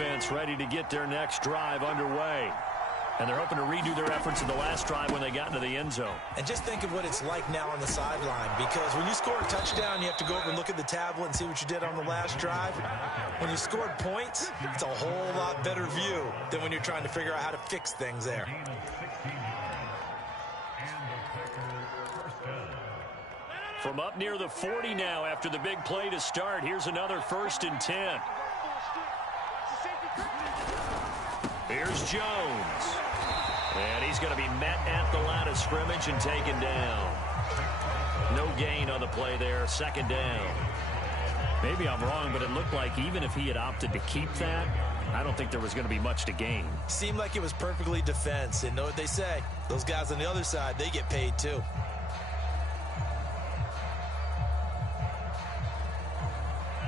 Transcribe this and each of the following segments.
offense ready to get their next drive underway. And they're hoping to redo their efforts in the last drive when they got into the end zone. And just think of what it's like now on the sideline, because when you score a touchdown, you have to go over and look at the tablet and see what you did on the last drive. When you scored points, it's a whole lot better view than when you're trying to figure out how to fix things there. From up near the 40 now after the big play to start, here's another 1st and 10. Here's Jones. And he's going to be met at the line of scrimmage and taken down. No gain on the play there, 2nd down. Maybe I'm wrong, but it looked like even if he had opted to keep that, I don't think there was going to be much to gain. Seemed like it was perfectly defense. And know what they say? Those guys on the other side, they get paid too.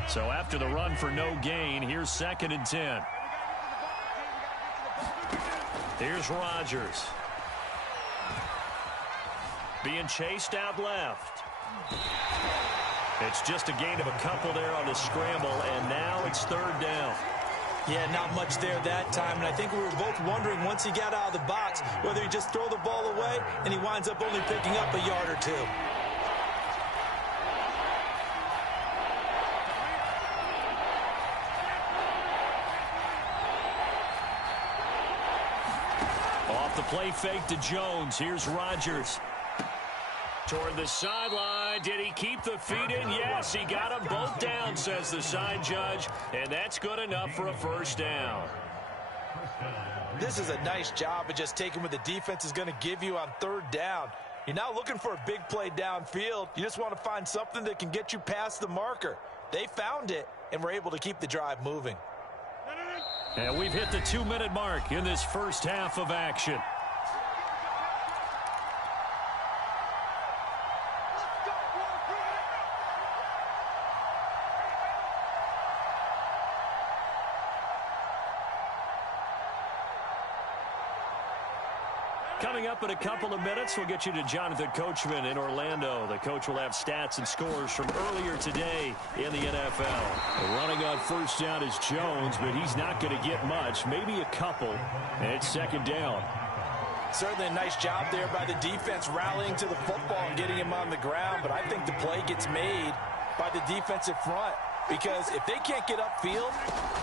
So after the run for no gain, here's 2nd and 10. Here's Rodgers. Being chased out left. It's just a gain of a couple there on the scramble, and now it's 3rd down. Yeah, not much there that time, and I think we were both wondering once he got out of the box whether he just throw the ball away and he winds up only picking up a yard or two. Off the play fake to Jones. Here's Rodgers. Toward the sideline. Did he keep the feet in? Yes, he got them both down, says the side judge. And that's good enough for a 1st down. This is a nice job of just taking what the defense is going to give you on 3rd down. You're not looking for a big play downfield. You just want to find something that can get you past the marker. They found it and were able to keep the drive moving. And we've hit the 2-minute mark in this first half of action. Coming up in a couple of minutes, we'll get you to Jonathan Coachman in Orlando. The coach will have stats and scores from earlier today in the NFL. Running on 1st down is Jones, but he's not going to get much, maybe a couple. And it's 2nd down. Certainly a nice job there by the defense rallying to the football and getting him on the ground, but I think the play gets made by the defensive front. Because if they can't get upfield,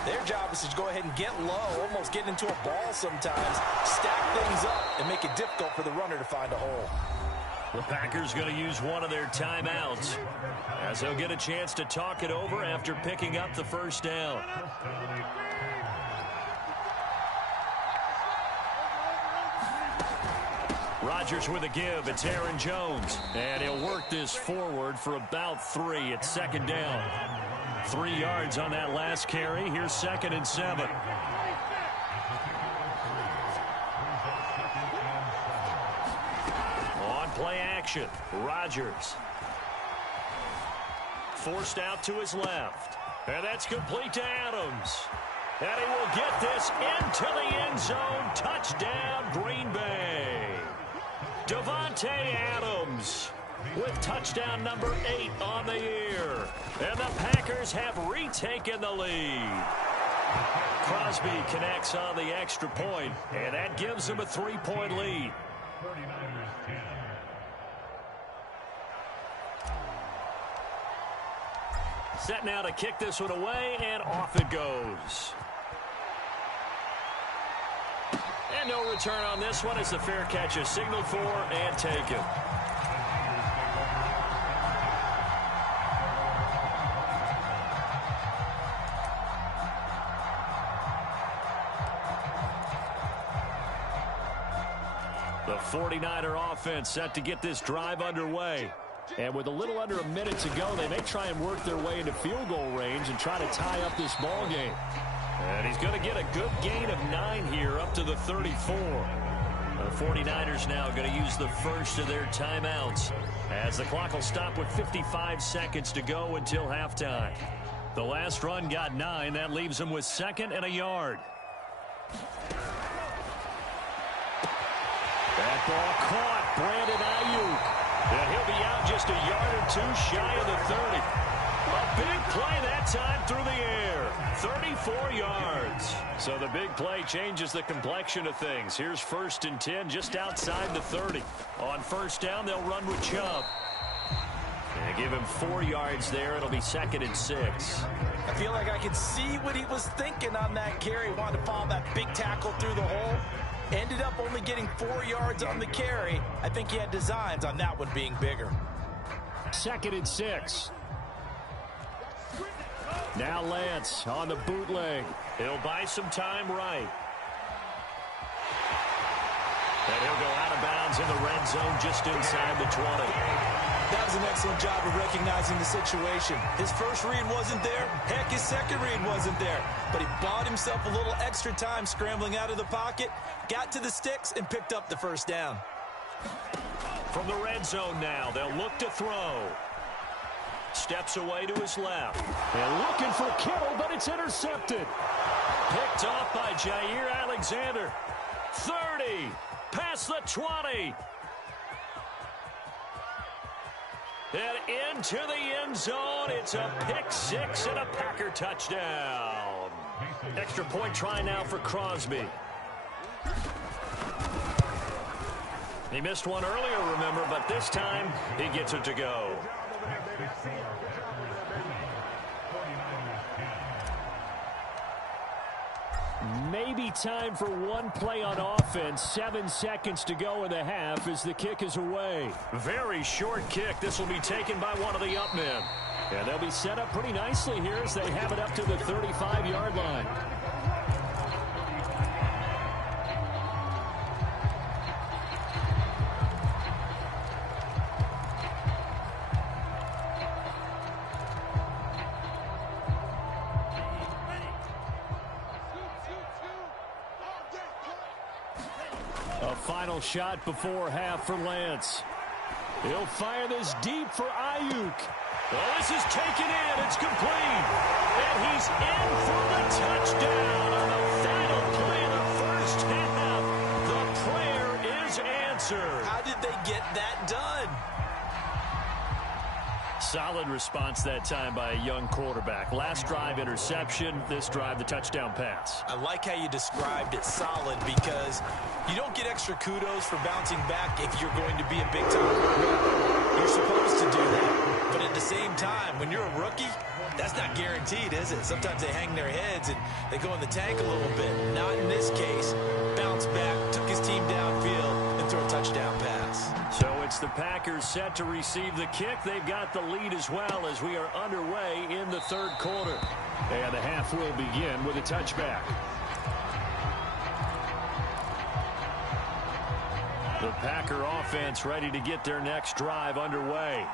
their job is to go ahead and get low, almost get into a ball sometimes, stack things up, and make it difficult for the runner to find a hole. The Packers going to use one of their timeouts as they'll get a chance to talk it over after picking up the 1st down. Rodgers with a give. It's Aaron Jones. And he'll work this forward for about 3. It's 2nd down. 3 yards on that last carry. Here's 2nd and 7. On play action, Rodgers. Forced out to his left. And that's complete to Adams. And he will get this into the end zone. Touchdown, Green Bay. Davante Adams with touchdown number 8 on the year. And the Packers have retaken the lead. Crosby connects on the extra point, and that gives them a 3-point lead. Set now to kick this one away, and off it goes. And no return on this one as the fair catch is signaled for and taken. The 49er offense set to get this drive underway. And with a little under a minute to go, they may try and work their way into field goal range and try to tie up this ball game. And he's going to get a good gain of 9 here up to the 34. The 49ers now going to use the first of their timeouts as the clock will stop with 55 seconds to go until halftime. The last run got 9. That leaves them with 2nd and a yard. That ball caught. Brandon Ayuk. And he'll be out just a yard or 2 shy of the 30. A big play that time through the air. 34 yards. So the big play changes the complexion of things. Here's 1st and 10 just outside the 30. On 1st down, they'll run with Chubb. And give him 4 yards there. It'll be 2nd and 6. I feel like I could see what he was thinking on that carry. Wanted to follow that big tackle through the hole. Ended up only getting 4 yards on the carry. I think he had designs on that one being bigger. 2nd and 6. Now Lance on the bootleg. He'll buy some time right. And he'll go out of bounds in the red zone just inside the 20. That was an excellent job of recognizing the situation. His first read wasn't there. Heck, his second read wasn't there. But he bought himself a little extra time scrambling out of the pocket, got to the sticks, and picked up the 1st down. From the red zone now, they'll look to throw. Steps away to his left. And looking for Kittle, but it's intercepted. Picked off by Jair Alexander. 30, past the 20. And into the end zone. It's a pick 6 and a Packer touchdown. Extra point try now for Crosby. He missed one earlier, remember, but this time he gets it to go. Maybe time for one play on offense. 7 seconds to go in the half as the kick is away. Very short kick. This will be taken by one of the up men. And they'll be set up pretty nicely here as they have it up to the 35-yard line. A final shot before half for Lance. He'll fire this deep for Ayuk. Oh, this is taken in. It's complete. And he's in for the touchdown on the final play of the first half. The prayer is answered. How did they get that done? Solid response that time by a young quarterback. Last drive, interception. This drive, the touchdown pass. I like how you described it solid because you don't get extra kudos for bouncing back if you're going to be a big-time quarterback. You're supposed to do that. But at the same time, when you're a rookie, that's not guaranteed, is it? Sometimes they hang their heads and they go in the tank a little bit. Not in this case. Bounced back, took his team downfield, and threw a touchdown pass. So it's the Packers set to receive the kick. They've got the lead as well as we are underway in the 3rd quarter. And the half will begin with a touchback. The Packer offense ready to get their next drive underway.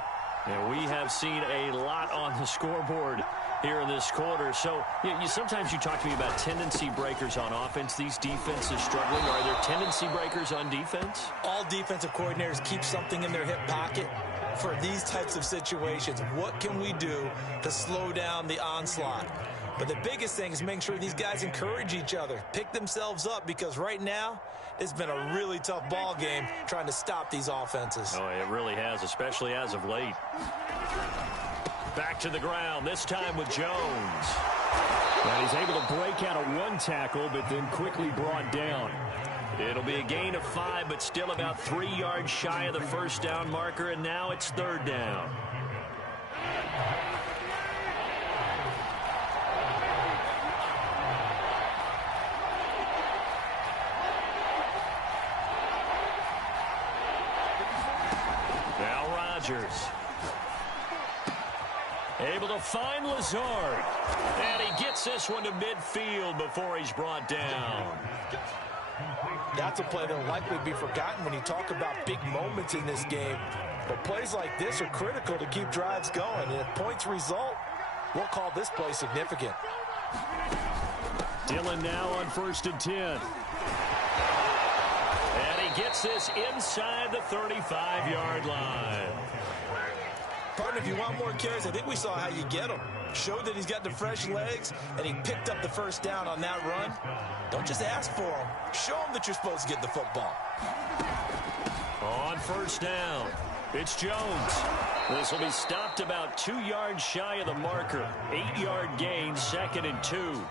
And we have seen a lot on the scoreboard here in this quarter. So sometimes you talk to me about tendency breakers on offense. These defenses struggling. Are there tendency breakers on defense? All defensive coordinators keep something in their hip pocket for these types of situations. What can we do to slow down the onslaught? But the biggest thing is making sure these guys encourage each other, pick themselves up, because right now it's been a really tough ball game trying to stop these offenses. Oh, it really has, especially as of late. Back to the ground, this time with Jones. And he's able to break out of one tackle, but then quickly brought down. It'll be a gain of 5, but still about 3 yards shy of the 1st down marker, and now it's 3rd down. Now Rodgers. Able to find Lazard. And he gets this one to midfield before he's brought down. That's a play that will likely be forgotten when you talk about big moments in this game. But plays like this are critical to keep drives going. And if points result, we'll call this play significant. Dillon now on 1st and 10. And he gets this inside the 35-yard line. Partner, if you want more carries, I think we saw how you get them. Showed that he's got the fresh legs, and he picked up the 1st down on that run. Don't just ask for them. Show them that you're supposed to get the football. On 1st down, it's Jones. This will be stopped about 2 yards shy of the marker. 8-yard gain, 2nd and 2.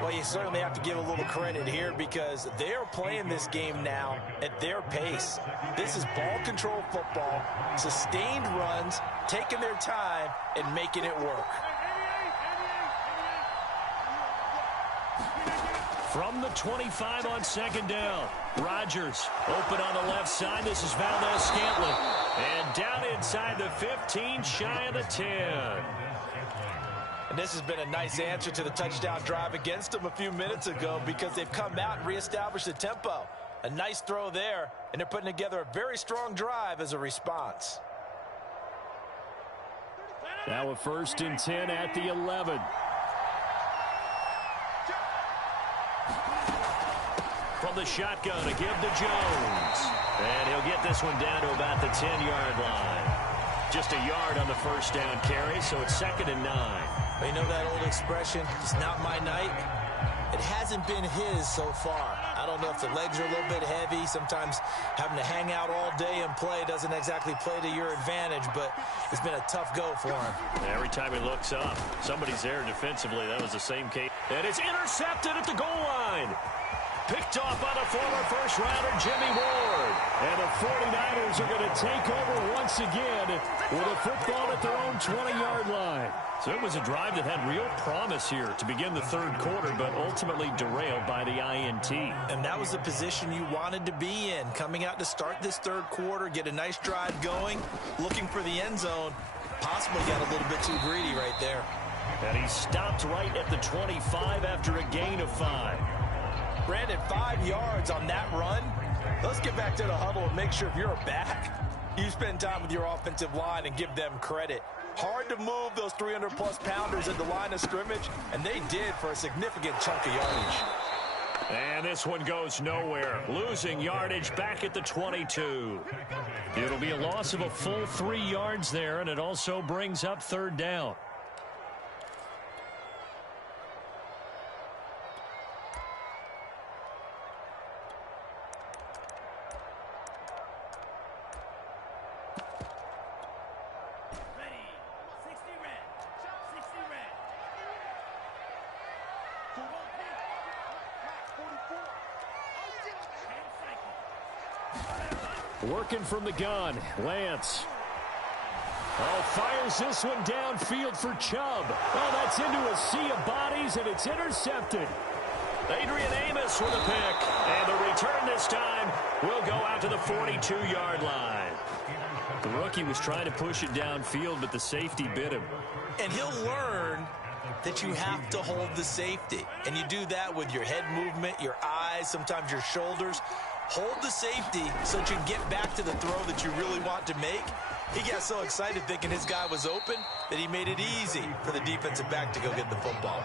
Well, you certainly have to give a little credit here because they're playing this game now at their pace. This is ball control football, sustained runs, taking their time, and making it work. From the 25 on second down, Rodgers open on the left side. This is Valdez-Scantling. And down inside the 15, shy of the 10. And this has been a nice answer to the touchdown drive against them a few minutes ago because they've come out and reestablished the tempo. A nice throw there, and they're putting together a very strong drive as a response. Now a 1st and 10 at the 11. From the shotgun, a give to Jones. And he'll get this one down to about the 10-yard line. Just a yard on the first down carry, so it's 2nd and 9. Well, you know that old expression, it's not my night? It hasn't been his so far. I don't know if the legs are a little bit heavy. Sometimes having to hang out all day and play doesn't exactly play to your advantage, but it's been a tough go for him. Every time he looks up, somebody's there defensively. That was the same case. And it's intercepted at the goal line. Picked off by the former first-rounder, Jimmy Ward. And the 49ers are going to take over once again with a football at their own 20-yard line. So it was a drive that had real promise here to begin the third quarter, but ultimately derailed by the INT. And that was the position you wanted to be in, coming out to start this third quarter, get a nice drive going, looking for the end zone. Possibly got a little bit too greedy right there. And he stopped right at the 25 after a gain of 5. Brandon, 5 yards on that run. Let's get back to the huddle and make sure if you're a back, you spend time with your offensive line and give them credit. Hard to move those 300-plus pounders at the line of scrimmage, and they did for a significant chunk of yardage. And this one goes nowhere. Losing yardage back at the 22. It'll be a loss of a full 3 yards there, and it also brings up 3rd down. Working from the gun, Lance. Oh, fires this one downfield for Chubb. Oh, that's into a sea of bodies, and it's intercepted. Adrian Amos with a pick. And the return this time will go out to the 42-yard line. The rookie was trying to push it downfield, but the safety bit him. And he'll learn that you have to hold the safety. And you do that with your head movement, your eyes, sometimes your shoulders. Hold the safety so that you can get back to the throw that you really want to make. He got so excited thinking his guy was open that he made it easy for the defensive back to go get the football.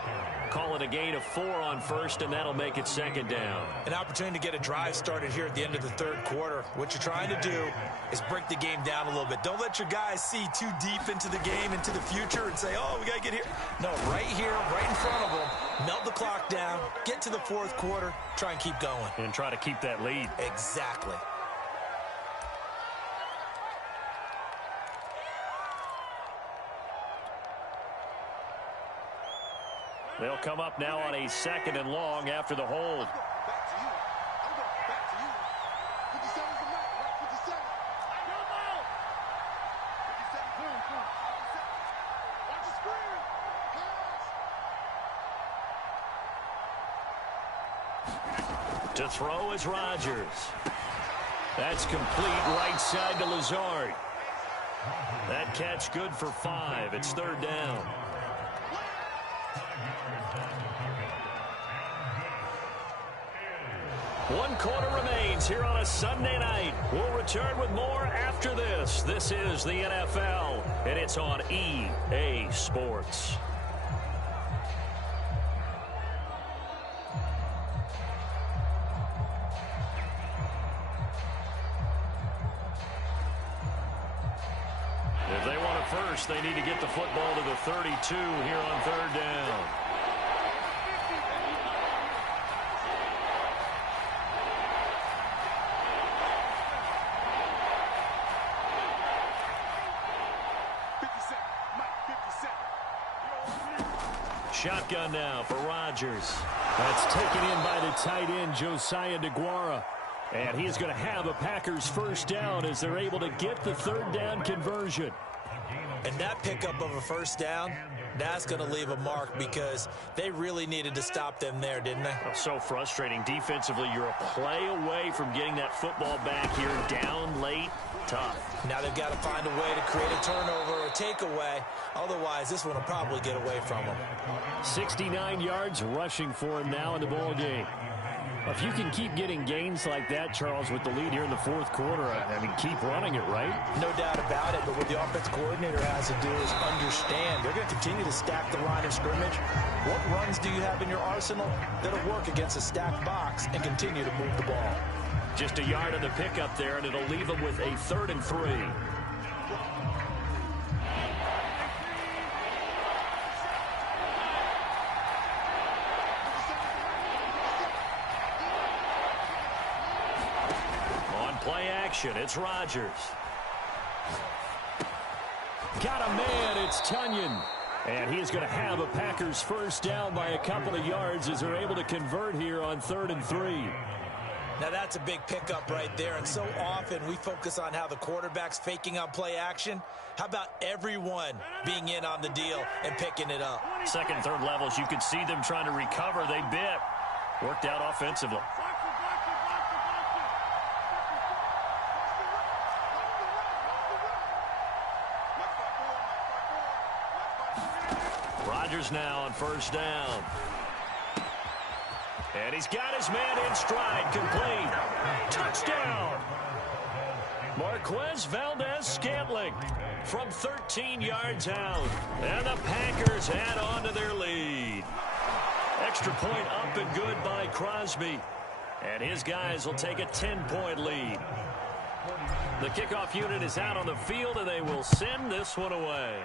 Call it a gain of 4 on 1st, and that'll make it 2nd down. An opportunity to get a drive started here at the end of the third quarter. What you're trying to do is break the game down a little bit. Don't let your guys see too deep into the game, into the future, and say, oh, we got to get here. No, right here, right in front of them, melt the clock down, get to the fourth quarter, try and keep going. And try to keep that lead. Exactly. They'll come up now on a 2nd and long after the hold. To throw is Rodgers. That's complete right side to Lazard. That catch good for 5. It's 3rd down. One quarter remains here on a Sunday night. We'll return with more after this. This is the NFL, and it's on EA Sports. If they want it first, they need to get the football to the 32 here on 3rd down. Shotgun now for Rodgers. That's taken in by the tight end, Josiah DeGuara. And he is going to have a Packers first down as they're able to get the third down conversion. And that pickup of a first down, that's going to leave a mark because they really needed to stop them there, didn't they? Oh, so frustrating. Defensively, you're a play away from getting that football back here down late. Tough. Now they've got to find a way to create a turnover or a takeaway. Otherwise, this one will probably get away from them. 69 yards rushing for him now in the ball game. If you can keep getting gains like that, Charles, with the lead here in the fourth quarter, I mean, keep running it, right? No doubt about it, but what the offense coordinator has to do is understand they're going to continue to stack the line of scrimmage. What runs do you have in your arsenal that'll work against a stacked box and continue to move the ball? Just a yard on the pickup there, and it'll leave them with a 3rd and 3. Play action, it's Rodgers. Got a man, it's Tunyon. And he is going to have a Packers first down by a couple of yards as they're able to convert here on 3rd and 3. Now that's a big pickup right there, and so often we focus on how the quarterback's faking on play action. How about everyone being in on the deal and picking it up? Second, third levels, you could see them trying to recover. They bit. Worked out offensively. Rodgers now on first down. And he's got his man in stride, complete. Touchdown! Marquez Valdez-Scantling from 13 yards out. And the Packers add on to their lead. Extra point up and good by Crosby. And his guys will take a 10-point lead. The kickoff unit is out on the field, and they will send this one away.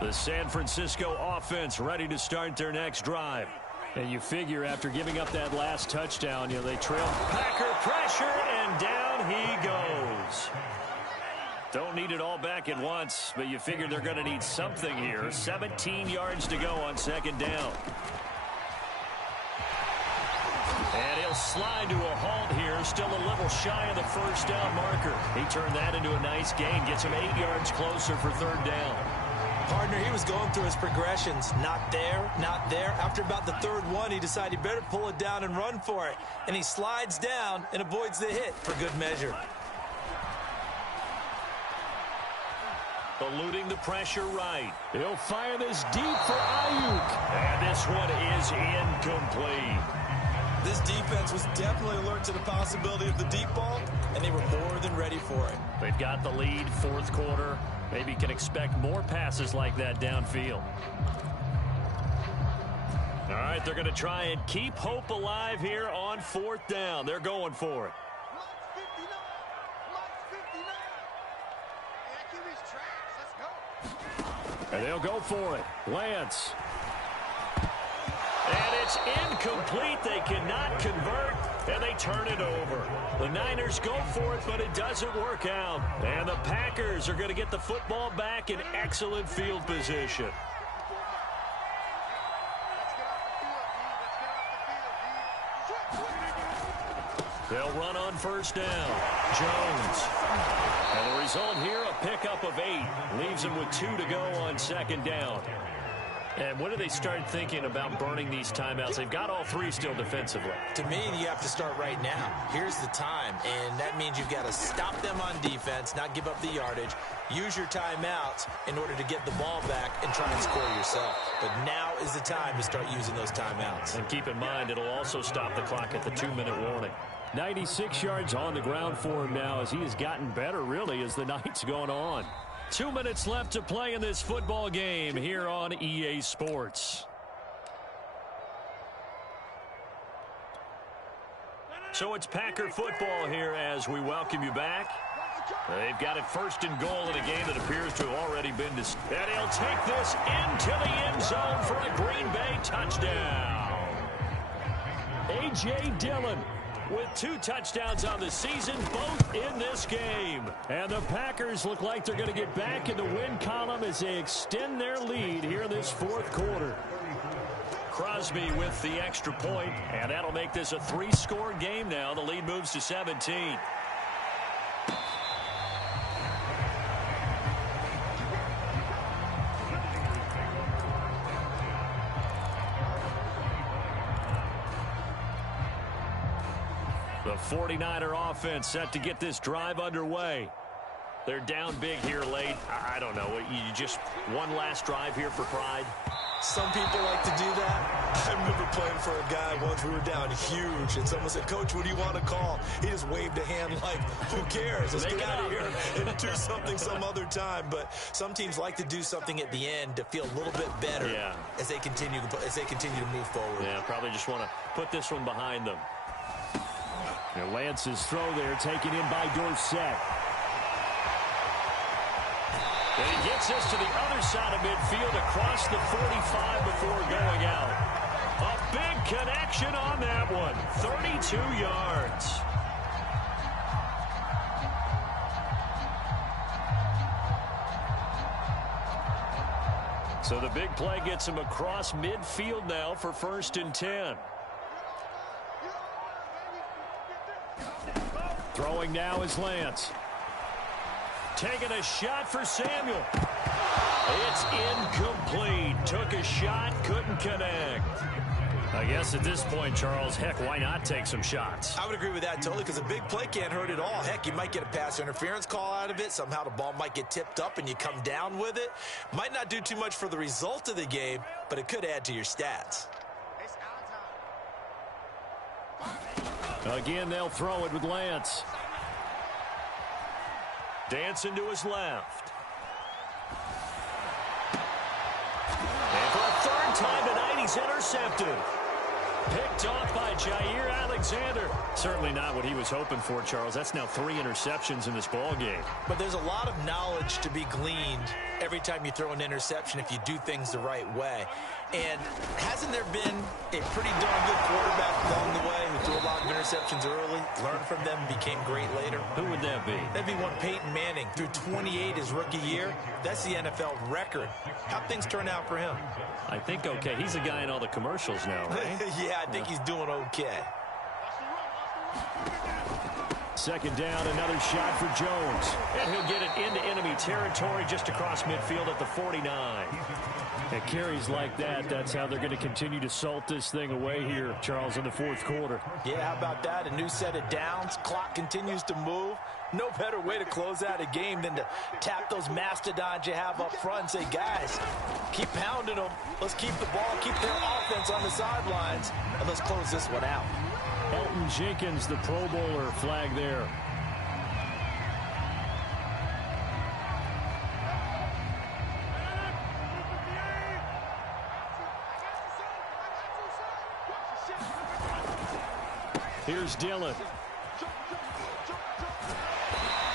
The San Francisco offense ready to start their next drive. And you figure after giving up that last touchdown, they trail. Packer pressure, and down he goes. Don't need it all back at once, but you figure they're going to need something here. 17 yards to go on second down. And he'll slide to a halt here, still a little shy of the first down marker. He turned that into a nice gain, gets him 8 yards closer for third down. Partner, he was going through his progressions. Not there, not there. After about the third one, he decided he better pull it down and run for it. And he slides down and avoids the hit for good measure. Eluding the pressure right. He'll fire this deep for Ayuk. And this one is incomplete. This defense was definitely alert to the possibility of the deep ball, and they were more than ready for it. They've got the lead, fourth quarter. Maybe can expect more passes like that downfield. All right, they're going to try and keep hope alive here on fourth down. They're going for it. And they'll go for it. Lance. And it's incomplete. They cannot convert, and they turn it over. The Niners go for it, but it doesn't work out. And the Packers are going to get the football back in excellent field position. They'll run on first down. Jones. And the result here, a pickup of 8. Leaves them with 2 to go on second down. And when do they start thinking about burning these timeouts? They've got all 3 still defensively. To me, you have to start right now. Here's the time, and that means you've got to stop them on defense, not give up the yardage. Use your timeouts in order to get the ball back and try and score yourself. But now is the time to start using those timeouts. And keep in mind, it'll also stop the clock at the 2-minute warning. 96 yards on the ground for him now as he has gotten better, really, as the night's gone on. 2 minutes left to play in this football game here on EA Sports. So it's Packer football here as we welcome you back. They've got it first and goal in a game that appears to have already been decided. And he'll take this into the end zone for a Green Bay touchdown. A.J. Dillon with 2 touchdowns on the season, both in this game. And the Packers look like they're going to get back in the win column as they extend their lead here in this fourth quarter. Crosby with the extra point, and that'll make this a 3-score game now. The lead moves to 17. The 49er offense set to get this drive underway. They're down big here late. I don't know. You just one last drive here for pride? Some people like to do that. I remember playing for a guy once. We were down huge, and someone said, "Coach, what do you want to call?" He just waved a hand like, "Who cares? Let's get out of here and do something some other time." But some teams like to do something at the end to feel a little bit better as they continue to move forward. Yeah, probably just want to put this one behind them. And Lance's throw there taken in by Dorsett. And he gets this to the other side of midfield across the 45 before going out. A big connection on that one. 32 yards. So the big play gets him across midfield now for 1st and 10. Throwing now is Lance. Taking a shot for Samuel. It's incomplete. Took a shot, couldn't connect. I guess at this point, Charles, heck, why not take some shots? I would agree with that totally, because a big play can't hurt at all. Heck, you might get a pass interference call out of it. Somehow the ball might get tipped up and you come down with it. Might not do too much for the result of the game, but it could add to your stats. Again, they'll throw it with Lance. Dancing to his left. And for a 3rd time tonight, he's intercepted. Picked off by Jair Alexander. Certainly not what he was hoping for, Charles. That's now 3 interceptions in this ball game. But there's a lot of knowledge to be gleaned every time you throw an interception if you do things the right way. And hasn't there been a pretty darn good quarterback along the way who threw a lot of interceptions early, learned from them, became great later? Who would that be? That'd be one Peyton Manning. Threw 28 his rookie year. That's the NFL record. How'd things turn out for him? I think okay. He's a guy in all the commercials now, right? Yeah, I think he's doing okay. 2nd down, another shot for Jones. And he'll get it into enemy territory just across midfield at the 49. It carries like that. That's how they're going to continue to salt this thing away here, Charles, in the 4th quarter. Yeah, how about that? A new set of downs. Clock continues to move. No better way to close out a game than to tap those mastodons you have up front and say, guys, keep pounding them. Let's keep the ball, keep their offense on the sidelines, and let's close this one out. Elton Jenkins, the Pro Bowler, flag there. Here's Dillon.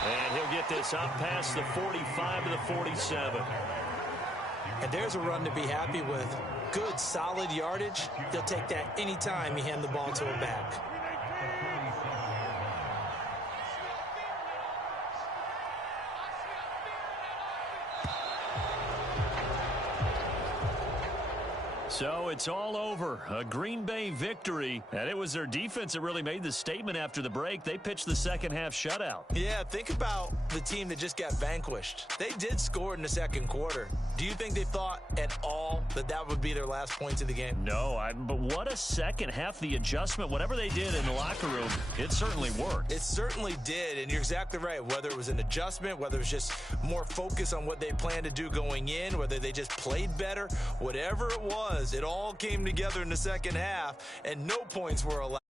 And he'll get this up past the 45 to the 47. And there's a run to be happy with. Good, solid yardage. They'll take that anytime you hand the ball to a back. So it's all over. A Green Bay victory. And it was their defense that really made the statement after the break. They pitched the 2nd half shutout. Yeah, think about the team that just got vanquished. They did score in the 2nd quarter. Do you think they thought at all that that would be their last points of the game? No, but what a 2nd half. The adjustment, whatever they did in the locker room, it certainly worked. It certainly did, and you're exactly right. Whether it was an adjustment, whether it was just more focus on what they planned to do going in, whether they just played better, whatever it was, it all came together in the 2nd half, and no points were allowed.